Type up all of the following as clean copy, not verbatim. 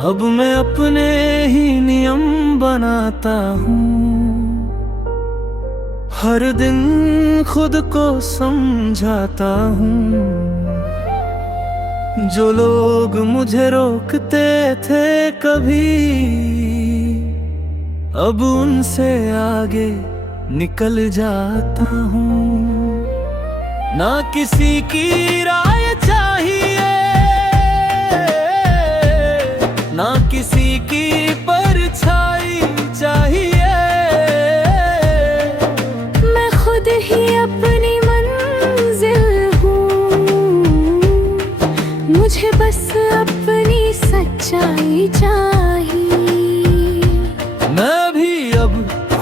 अब मैं अपने ही नियम बनाता हूँ, हर दिन खुद को समझाता हूँ। जो लोग मुझे रोकते थे कभी, अब उनसे आगे निकल जाता हूँ। ना किसी की राय चाहिए, ना किसी की परछाई चाहिए। मैं खुद ही अपनी मंजिल हूँ, मुझे बस अपनी सच्चाई चाहिए। मैं भी अब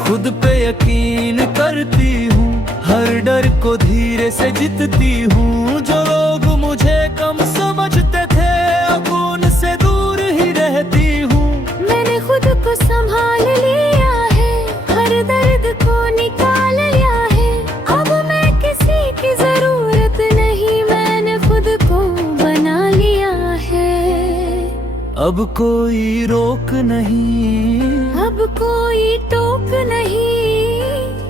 खुद पे यकीन करती हूँ, हर डर को धीरे से जीतती हूँ। जो लोग मुझे कम समझते थे, अब उनसे दूर ही रहती हूँ। मैंने खुद को संभाल लिया है, हर दर्द को निकाल लिया है। अब मैं किसी की जरूरत नहीं, मैंने खुद को बना लिया है। अब कोई रोक नहीं, अब कोई टोक नहीं,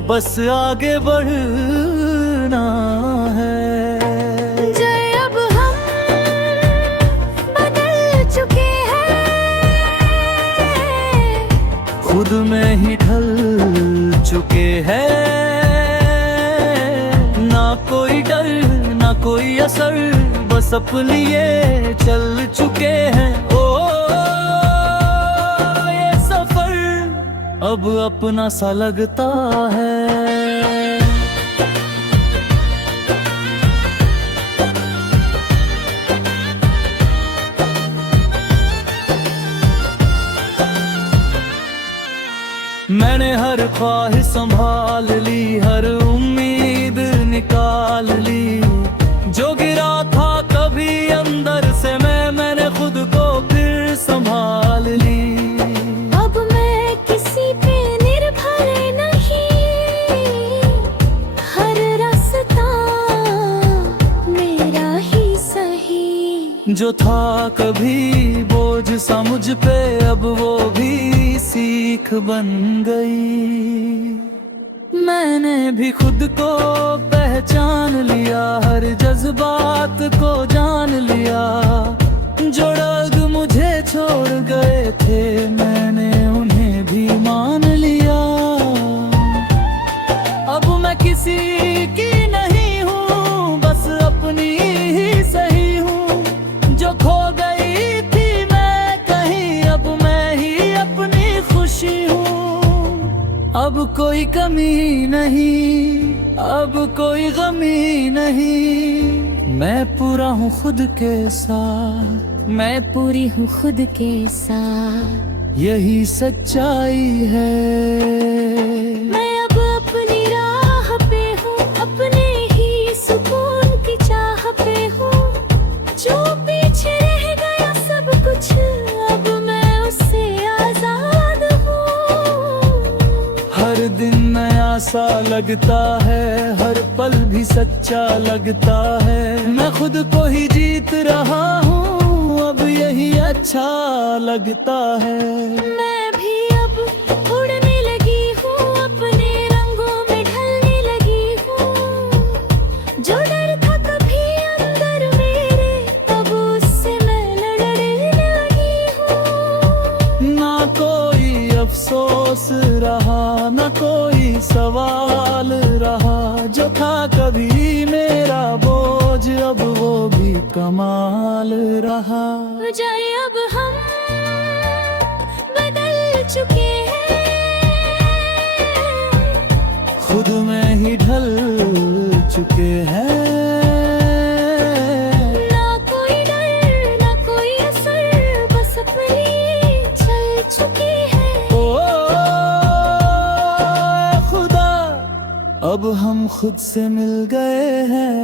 बस आगे बढ़ना है। जय अब हम बदल चुके हैं, खुद में ही ढल चुके हैं। ना कोई डर ना कोई असर, बस अपनी ये चल चुके हैं। ओ ये सफर अब अपना सा लगता है। मैंने हर ख्वाहिश संभाल ली, हर उम्मीद निकाल ली। जो गिरा था कभी अंदर से मैंने खुद को फिर संभाल ली। अब मैं किसी पे निर्भर नहीं, हर रास्ता मेरा ही सही। जो था कभी बोझ सा मुझ पे, अब वो भी सीख बन गई। मैंने भी खुद को पहचान लिया, हर जज्बात को जान लिया। जो लोग मुझे छोड़ गए थे, मैंने उन्हें भी मान लिया। अब मैं किसी की नहीं हूँ, बस अपनी ही सही हूँ। जो खो गई थी मैं कहीं, अब मैं ही अपनी खुशी हूँ। अब कोई कमी नहीं, अब कोई गमी नहीं। मैं पूरा हूँ खुद के साथ, मैं पूरी हूँ खुद के साथ, यही सच्चाई है। मैं अब अपनी राह पे हूँ, अपने ही सुकून की चाह पे हूँ। जो पीछे रह गया सब कुछ, अब मैं उससे आजाद हूँ। हर दिन नया सा लगता है, हर पल भी सच्चा लगता है। मैं खुद को ही जीत रहा हूँ, अब यही अच्छा लगता है। मैं भी अब उड़ने लगी हूँ, अपने रंगों में ढलने लगी हूँ। जो डर था कभी अंदर मेरे, अब उससे मैं लड़ने लगी हूँ। ना कोई अफसोस रहा, ना कोई सवाल रहा। जो था कभी मेरा बोझ, अब वो भी कमाल रहा। जय अब हम बदल चुके हैं, खुद में ही ढल चुके हैं। ना कोई डर ना कोई असर, बस अपनी चल चुके हैं। ओ खुदा, अब हम खुद से मिल गए हैं।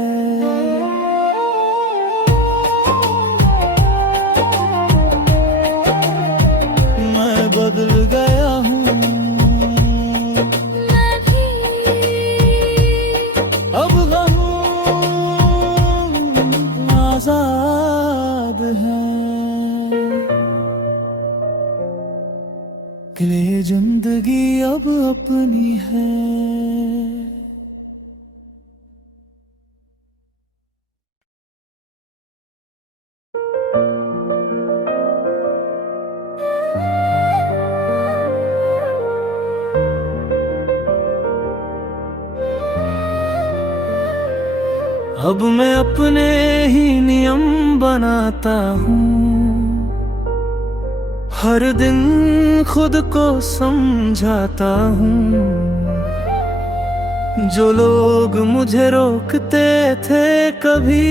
मैं बदल गया हूँ, मैं भी अब हम आजाद हैं। कि जिंदगी अब अपनी है। अब मैं अपने ही नियम बनाता हूँ, हर दिन खुद को समझाता हूँ। जो लोग मुझे रोकते थे कभी,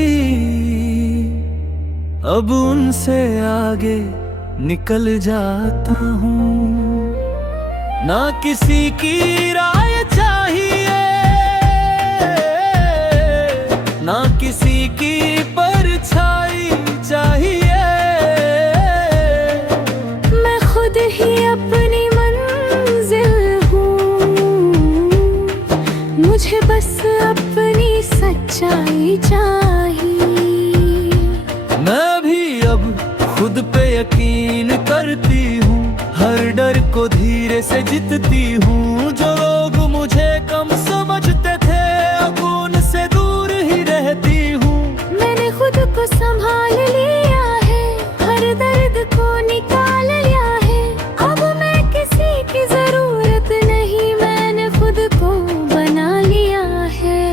अब उनसे आगे निकल जाता हूँ। ना किसी की राय चाहिए, ना किसी की परछाई चाहिए। मैं खुद ही अपनी मंजिल हूँ, मुझे बस अपनी सच्चाई चाहिए। मैं भी अब खुद पे यकीन करती हूँ, हर डर को धीरे से जीतती हूँ। जो लोग मुझे कम समझते थे, अब उनसे दूर ही रहती हूँ। मैंने खुद को संभाल लिया है, हर दर्द को निकाल लिया है। अब मैं किसी की जरूरत नहीं, मैंने खुद को बना लिया है।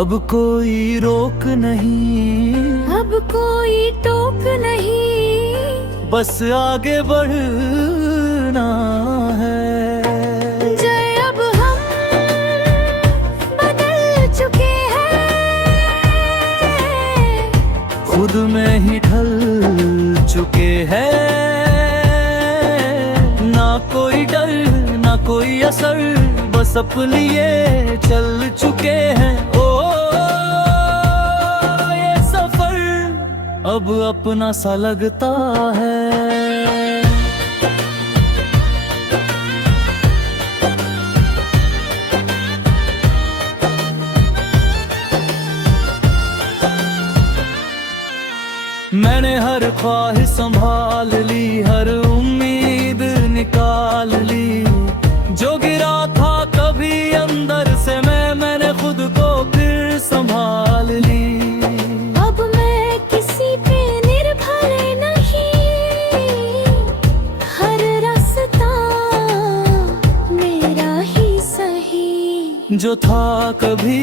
अब कोई रोक नहीं, अब कोई टोक नहीं, बस आगे बढ़ना है। जय अब हम बदल चुके हैं, खुद में ही ढल चुके हैं। ना कोई डर ना कोई असर, बस अपने लिए चल चुके हैं। ओ ये सफर अब अपना सा लगता है। मैंने हर ख्वाहिश संभाल ली, हर उम्मीद निकाल ली। जो गिरा था कभी अंदर से मैंने खुद को फिर संभाल ली। अब मैं किसी पे निर्भर नहीं, हर रास्ता मेरा ही सही। जो था कभी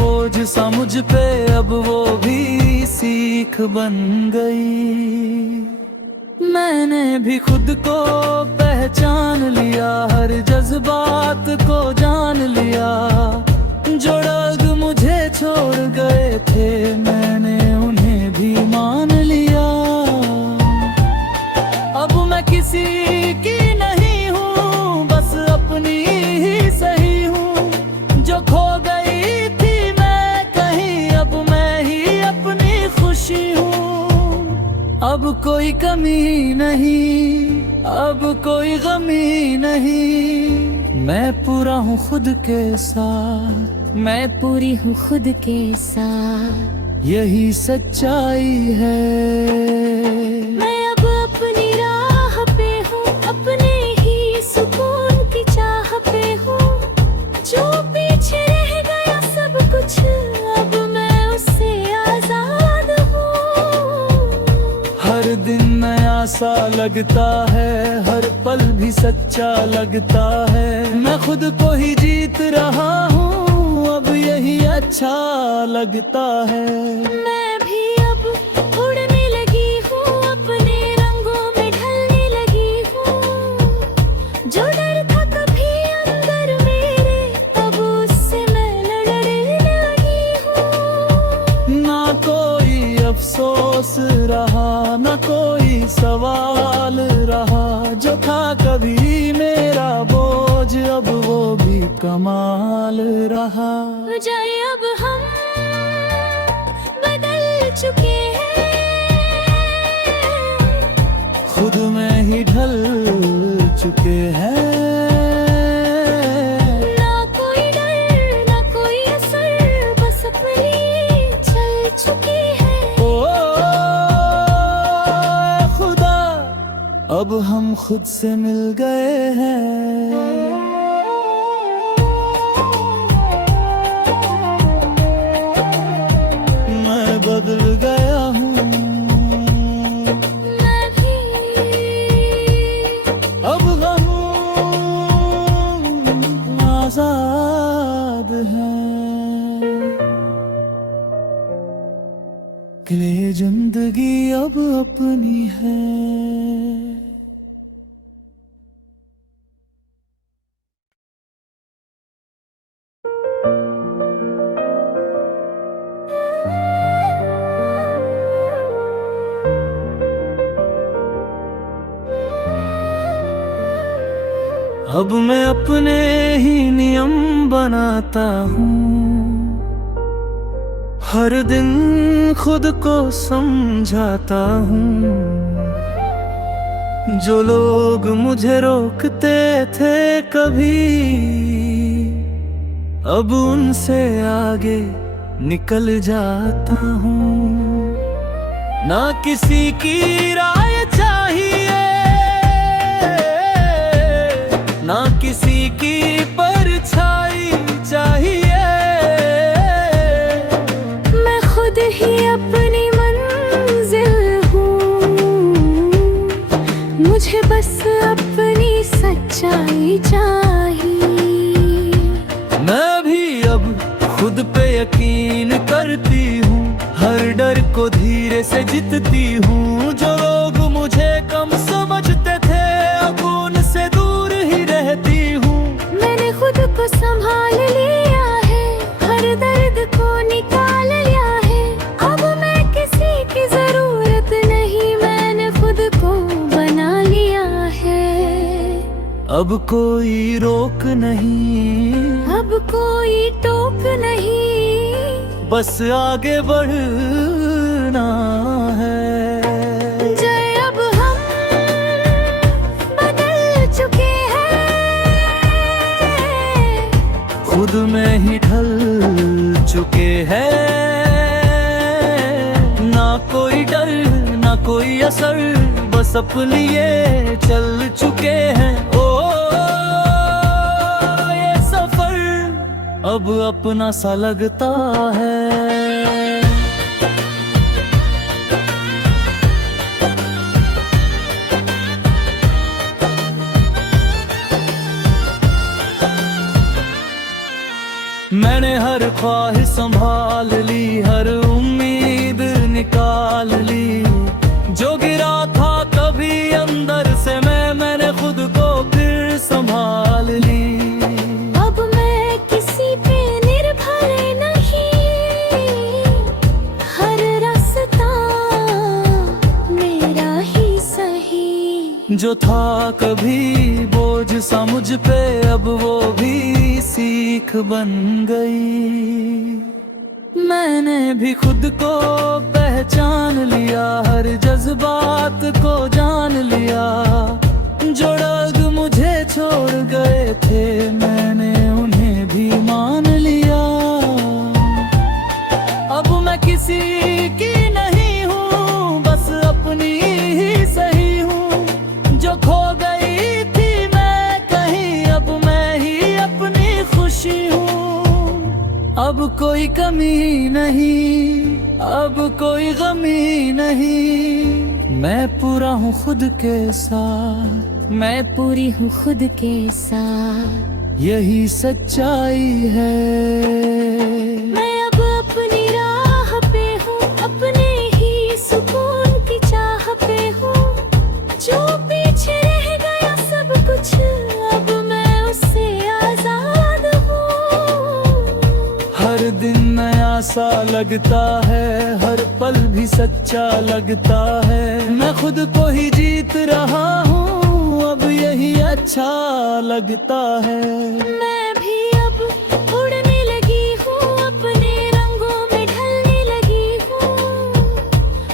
बोझ सा मुझ पे, अब वो भी सीख बन गई। मैंने भी खुद को पहचान लिया, हर जज्बात को जान लिया। जो लोग मुझे छोड़ गए थे, मैंने उन्हें भी मान लिया। अब मैं किसी की नहीं हूँ, बस अपनी ही सही हूँ। जो खो गई थी मैं कहीं, अब मैं ही अपनी खुशी हूँ। अब कोई कमी नहीं, अब कोई गमी नहीं। मैं पूरा हूँ खुद के साथ, मैं पूरी हूँ खुद के साथ, यही सच्चाई है। मैं अब अपनी राह पे हूँ, अपने ही सुकून की चाह पे हूँ। जो पीछे रह गया सब कुछ, अब मैं उससे आजाद हूँ। हर दिन नया सा लगता है, हर पल भी सच्चा लगता है। मैं खुद को ही जीत रहा हूँ, अब यही अच्छा लगता है। मैं भी अब उड़ने लगी हूँ, अपने रंगों में ढलने लगी हूँ। जो डर था कभी अंदर मेरे, अब उससे मैं लड़ने लगी हूँ। ना कोई अफसोस रहा, ना कोई सवाल रहा। जो था कभी मेरा बोझ, अब वो भी कमाल रहा। जय अब हम बदल चुके हैं, खुद में ही ढल चुके हैं। ना कोई डर ना कोई असर, बस अपनी चल चुके हैं। ओ खुदा अब हम खुद से मिल गए हैं। मैं बदल गया हूँ, मैं भी अब हम आजाद हैं। कि ये जिंदगी अब अपनी है। अब मैं अपने ही नियम बनाता हूँ, हर दिन खुद को समझाता हूँ। जो लोग मुझे रोकते थे कभी, अब उनसे आगे निकल जाता हूँ। ना किसी की राय चाहिए, ना किसी की परछाई चाहिए। मैं खुद ही अपनी मंजिल हूँ, मुझे बस अपनी सच्चाई चाहिए। मैं भी अब खुद पे यकीन करती हूँ, हर डर को धीरे से जीतती हूँ। जो लोग मुझे कम समझते थे, अब उनसे दूर ही रहती हूँ। मैंने खुद को संभाल लिया है, हर दर्द को निकाल लिया है। अब मैं किसी की जरूरत नहीं, मैंने खुद को बना लिया है। अब कोई रोक नहीं, अब कोई टोक नहीं, बस आगे बढ़ना है। जय अब हम बदल चुके हैं, खुद में ही ढल चुके हैं। ना कोई डर ना कोई असर, बस अपनी ये चल चुके हैं। ओ ये सफर अब अपना सा लगता है। मैंने हर ख्वाहिश संभाल ली, हर उम्मीद निकाल ली। जो गिरा था कभी अंदर से मैंने खुद को फिर संभाल ली। अब मैं किसी पे निर्भर नहीं, हर रास्ता मेरा ही सही। जो था कभी बोझ सा मुझ पे, अब वो भी सीख बन गई। मैंने भी खुद को पहचान लिया, हर जज्बात को जान लिया। जो लोग मुझे छोड़ गए थे, मैंने उन्हें भी मान लिया। अब मैं किसी की नहीं हूँ, बस अपनी ही सही हूँ। जो खो गई थी मैं कहीं, अब मैं ही अपनी खुशी हूँ। अब कोई कमी नहीं, अब कोई गमी नहीं। मैं पूरा हूँ खुद के साथ, मैं पूरी हूँ खुद के साथ, यही सच्चाई है। मैं अब अपनी राह पे हूँ, अपने ही सुकून की चाह पे हूँ। जो पीछे रह गया सब कुछ, अब मैं उससे आजाद हूँ। हर दिन नया सा लगता है, हर पल भी सच्चा लगता है। मैं खुद को ही जीत रहा हूँ, अब यही अच्छा लगता है। मैं भी अब उड़ने लगी हूँ, अपने रंगों में ढलने लगी हूँ।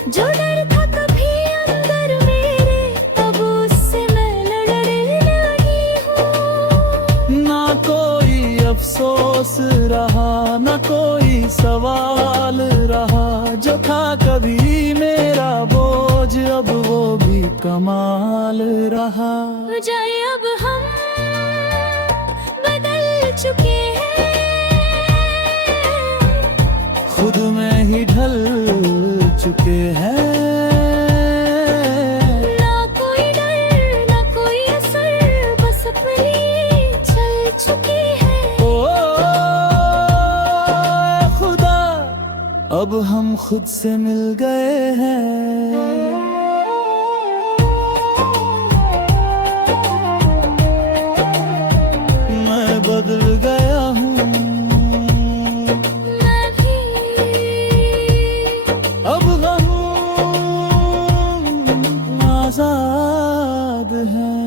जो डर था कभी अंदर मेरे, अब उससे मैं लड़ने लगी हूँ। ना कोई अफसोस रहा, ना कोई सवाल रहा। जो था कभी मेरा बोझ, अब वो भी कमाल रहा। जाए अब हम बदल चुके हैं, खुद में ही ढल चुके हैं। ना कोई डर ना कोई असर, बस अपनी चल चुके हैं। ओ खुदा, अब हम खुद से मिल गए हैं। मैं बदल गया हूँ, मैं भी अब हम आजाद हैं।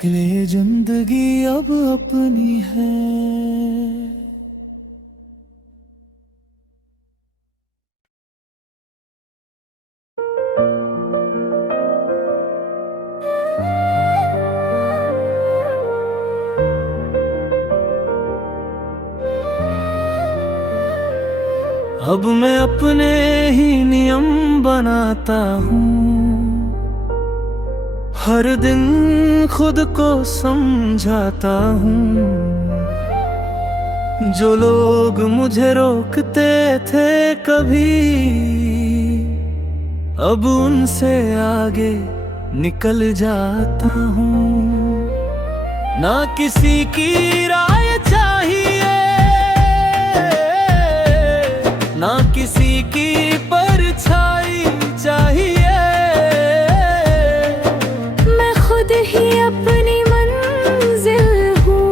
कि ये जिंदगी अब अपनी है। अब मैं अपने ही नियम बनाता हूँ, हर दिन खुद को समझाता हूँ। जो लोग मुझे रोकते थे कभी, अब उनसे आगे निकल जाता हूँ। ना किसी की राय चाहिए, ना किसी की परछाई चाहिए। मैं खुद ही अपनी मंजिल हूँ,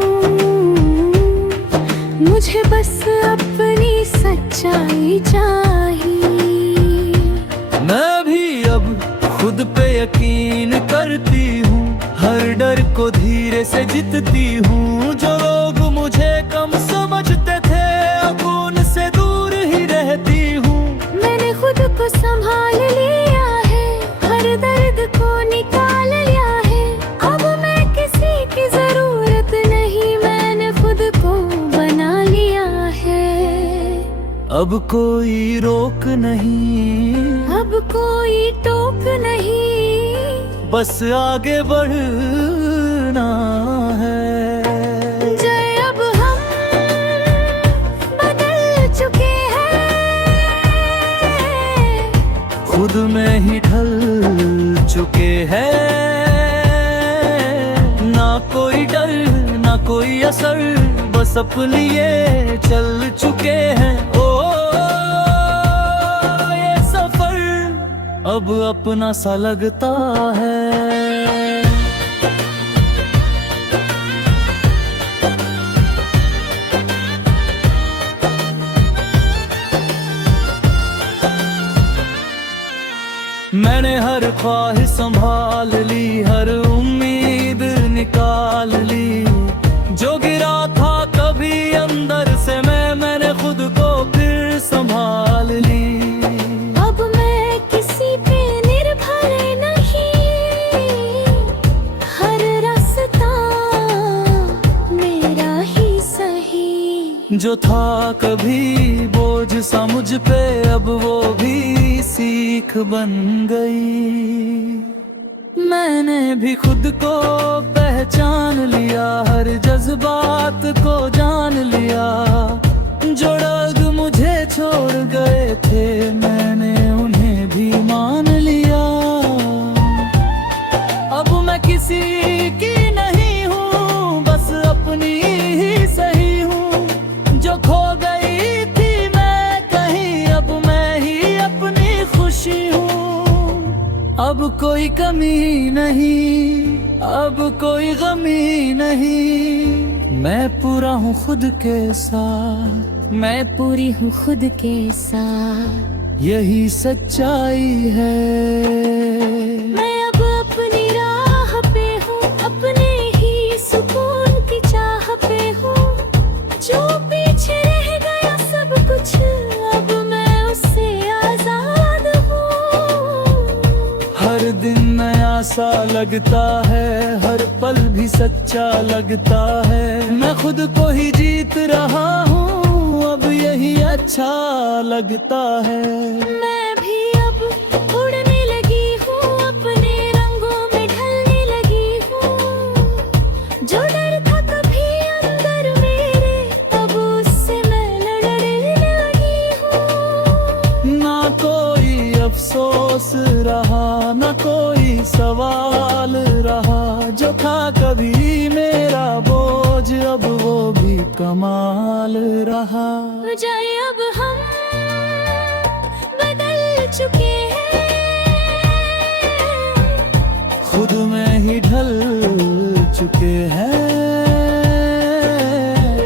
मुझे बस अपनी सच्चाई चाहिए। मैं भी अब खुद पे यकीन करती हूँ, हर डर को धीरे से जीतती हूँ। जो लोग मुझे कम समझते थे, अब उनसे दूर ही रहती हूँ। मैंने खुद को संभाल लिया है, हर दर्द को निकाल लिया है। अब मैं किसी की जरूरत नहीं, मैंने खुद को बना लिया है। अब कोई रोक नहीं, अब कोई टोक नहीं, बस आगे बढ़ना है। जय अब हम बदल चुके हैं, खुद में ही ढल चुके हैं। ना कोई डर ना कोई असर, बस अपने लिए चल चुके हैं। ओ ये सफर अब अपना सा लगता है। मैंने हर ख्वाहिश संभाल ली, हर उम्मीद निकाल ली। जो गिरा था कभी अंदर से मैंने खुद को फिर संभाल ली। अब मैं किसी पे निर्भर नहीं, हर रास्ता मेरा ही सही। जो था कभी बोझ सा मुझ पे, अब वो भी सीख बन गई। मैंने भी खुद को पहचान लिया, हर जज्बात को जान लिया। जो लोग मुझे छोड़ गए थे, मैंने उन्हें भी मान लिया। अब मैं किसी की नहीं हूँ, बस अपनी ही सही हूँ। जो खो गई थी मैं कहीं, अब मैं ही अपनी खुशी हूँ। अब कोई कमी नहीं, अब कोई गमी नहीं। मैं पूरा हूँ खुद के साथ, मैं पूरी हूँ खुद के साथ। यही सच्चाई है। मैं अब अपनी राह पे हूँ, अपने ही सुकून की चाह पे हूँ। जो पीछे रह गया सब कुछ, अब मैं उससे आजाद हूँ। हर दिन नया सा लगता है, हर पल भी सच्चा लगता है। मैं खुद को ही जीत रहा हूँ, अब यही अच्छा लगता है। मैं भी न कोई सवाल रहा। जो था कभी मेरा बोझ अब वो भी कमाल रहा। जाए अब हम बदल चुके हैं, खुद में ही ढल चुके हैं।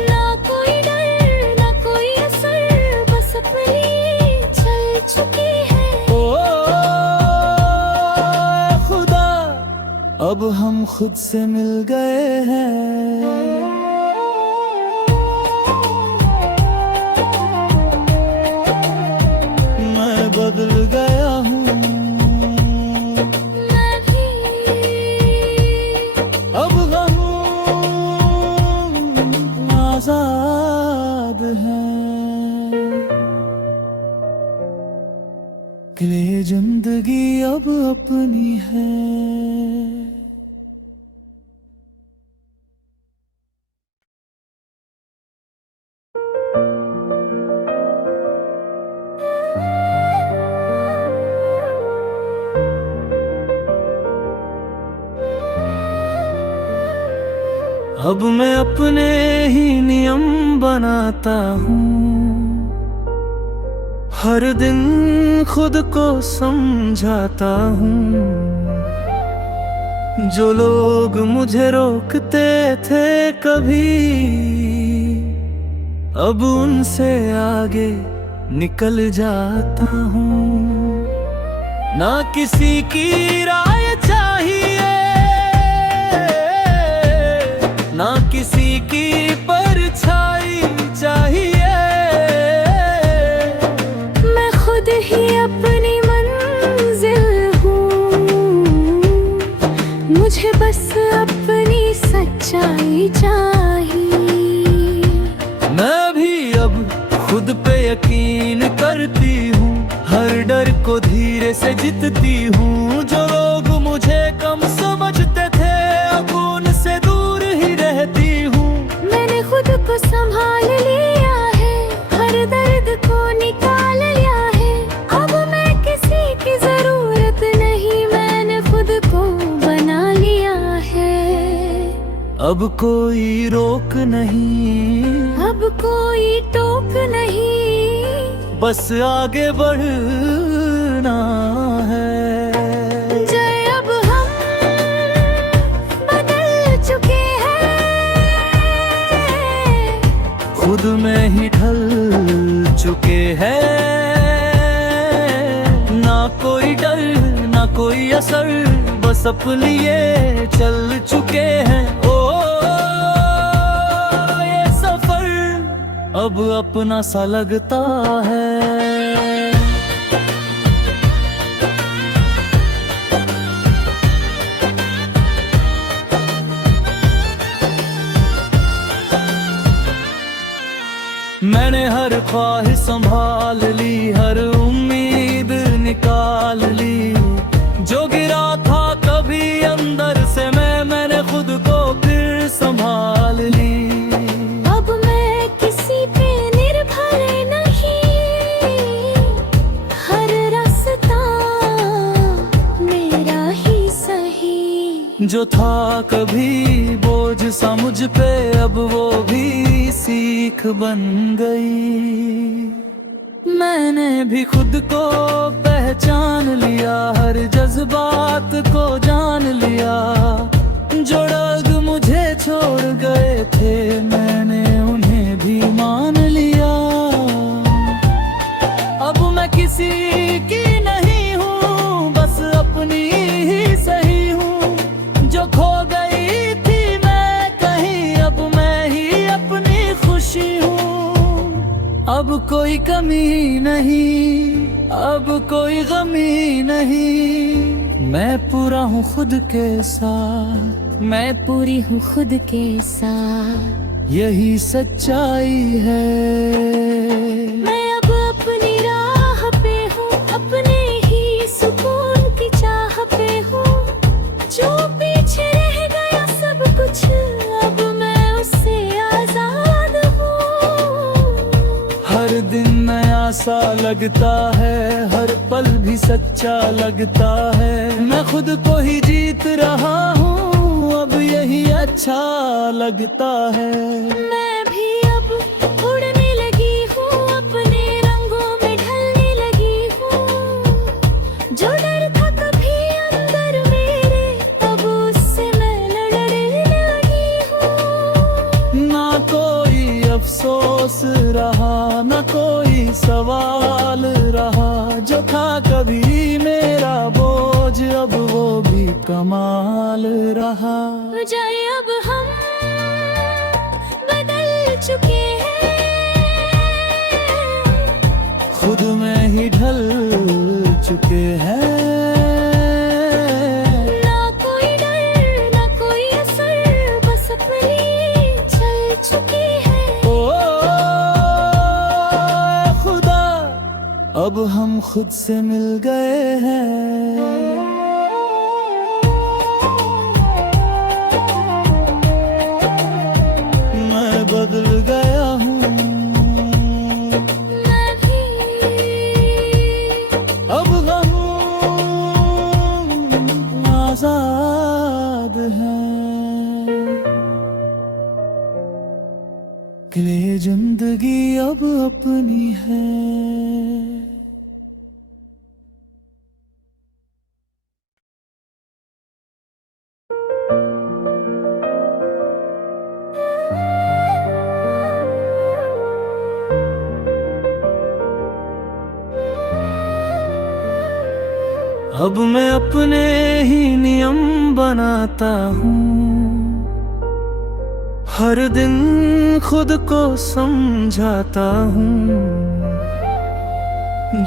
ना कोई डर ना कोई असर, बस अपनी चल चुके हैं। ओ खुदा, अब हम खुद से मिल गए हैं। मैं बदल गया हूँ, मैं भी अब हम आजाद हैं। कि ये जिंदगी अब अपनी है। अब मैं अपने ही नियम बनाता हूँ, हर दिन खुद को समझाता हूँ। जो लोग मुझे रोकते थे कभी, अब उनसे आगे निकल जाता हूँ। ना किसी की राय चाहिए, ना किसी की परछाई चाहिए। मैं खुद ही अपनी मंजिल हूँ, मुझे बस अपनी सच्चाई चाहिए। मैं भी अब खुद पे यकीन करती हूँ, हर डर को धीरे से जीतती हूँ। जो लोग मुझे कम समझते थे अब उनसे दूर ही रहती हूँ। मैंने खुद को संभाल लिया है, हर दर्द को निकाल लिया है। अब मैं किसी की जरूरत नहीं, मैंने खुद को बना लिया है। अब कोई रोक नहीं, अब कोई टोक नहीं, बस आगे बढ़ना है। जय अब हम बदल चुके हैं, खुद में ही ढल चुके हैं। ना कोई डर ना कोई असर, बस अपनी ये चल चुके हैं। ओ ये सफर अब अपना सा लगता है। मैंने हर ख्वाहिश संभाल ली, हर उम्मीद निकाल ली। जो गिरा था कभी अंदर से मैंने खुद को फिर संभाल ली। अब मैं किसी पे निर्भर नहीं, हर रास्ता मेरा ही सही। जो था कभी बोझ सा मुझ पे, अब वो भी सीख बन गई। मैंने भी खुद को पहचान लिया, हर जज्बात को जान लिया। जो लोग मुझे छोड़ गए थे मैंने उन्हें भी मान लिया। अब मैं किसी की नहीं हूँ, बस अपनी ही सही हूँ। जो खो गई थी मैं कहीं, अब मैं ही अपनी खुशी हूँ। अब कोई कमी नहीं, अब कोई गमी नहीं। मैं पूरा हूँ खुद के साथ, मैं पूरी हूँ खुद के साथ। यही सच्चाई है। मैं अब अपनी राह पे हूँ, अपने ही सुकून की चाह पे हूँ। जो पीछे रह गया सब कुछ, अब मैं उससे आजाद हूँ। हर दिन नया सा लगता है, हर पल भी सच्चा लगता है। मैं खुद को ही जीत रहा हूँ, अब यही अच्छा लगता है। मैं भी अब उड़ने लगी हूँ, अपने रंगों में ढलने लगी हूँ। जो डर था कभी अंदर मेरे, अब उससे मैं लड़ने लगी हूँ। ना कोई अफसोस रहा, ना कोई सवाल रहा, जो था कभी मेरा बोझ अब वो भी कमाल रहा। जाए अब हम बदल चुके हैं, खुद में ही ढल चुके हैं। ना कोई डर ना कोई असर, बस अपनी चल चुकी है। ओ खुदा, अब हम खुद से मिल गए हैं। मैं बदल गया हूँ, मैं भी अब हम आजाद हैं। कि ये जिंदगी अब अपनी है। अब मैं अपने ही नियम बनाता हूँ, हर दिन खुद को समझाता हूँ।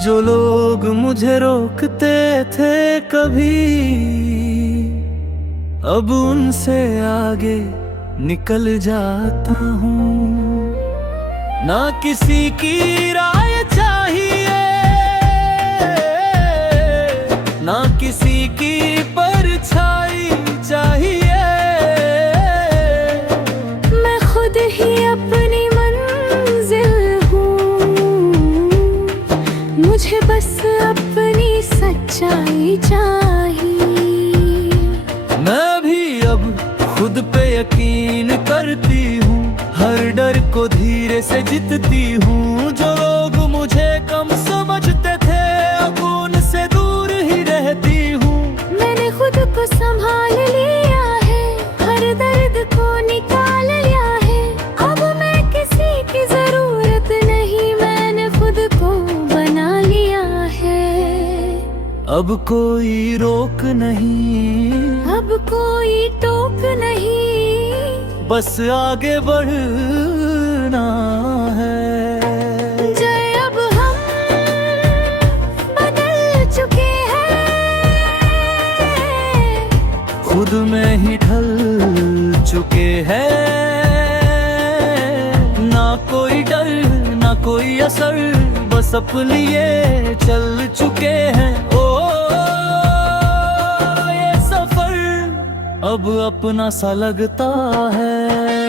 जो लोग मुझे रोकते थे कभी, अब उनसे आगे निकल जाता हूँ। ना किसी की राय चाहिए, ना किसी की परछाई चाहिए। मैं खुद ही अपनी मंजिल हूँ, मुझे बस अपनी सच्चाई चाहिए। मैं भी अब खुद पे यकीन करती हूँ, हर डर को धीरे से जीतती हूँ। जो लोग मुझे कम समझते थे, अब उनसे दूर ही रहती हूँ। मैंने खुद को संभाल लिया है, हर दर्द को निकाल लिया है। अब मैं किसी की जरूरत नहीं, मैंने खुद को बना लिया है। अब कोई रोक नहीं, अब कोई टोक नहीं, बस आगे बढ़ना है। जय अब हम बदल चुके हैं, खुद में ही ढल चुके हैं। ना कोई डर ना कोई असर, बस अपने लिए चल चुके हैं। ओ ये सफर अब अपना सा लगता है।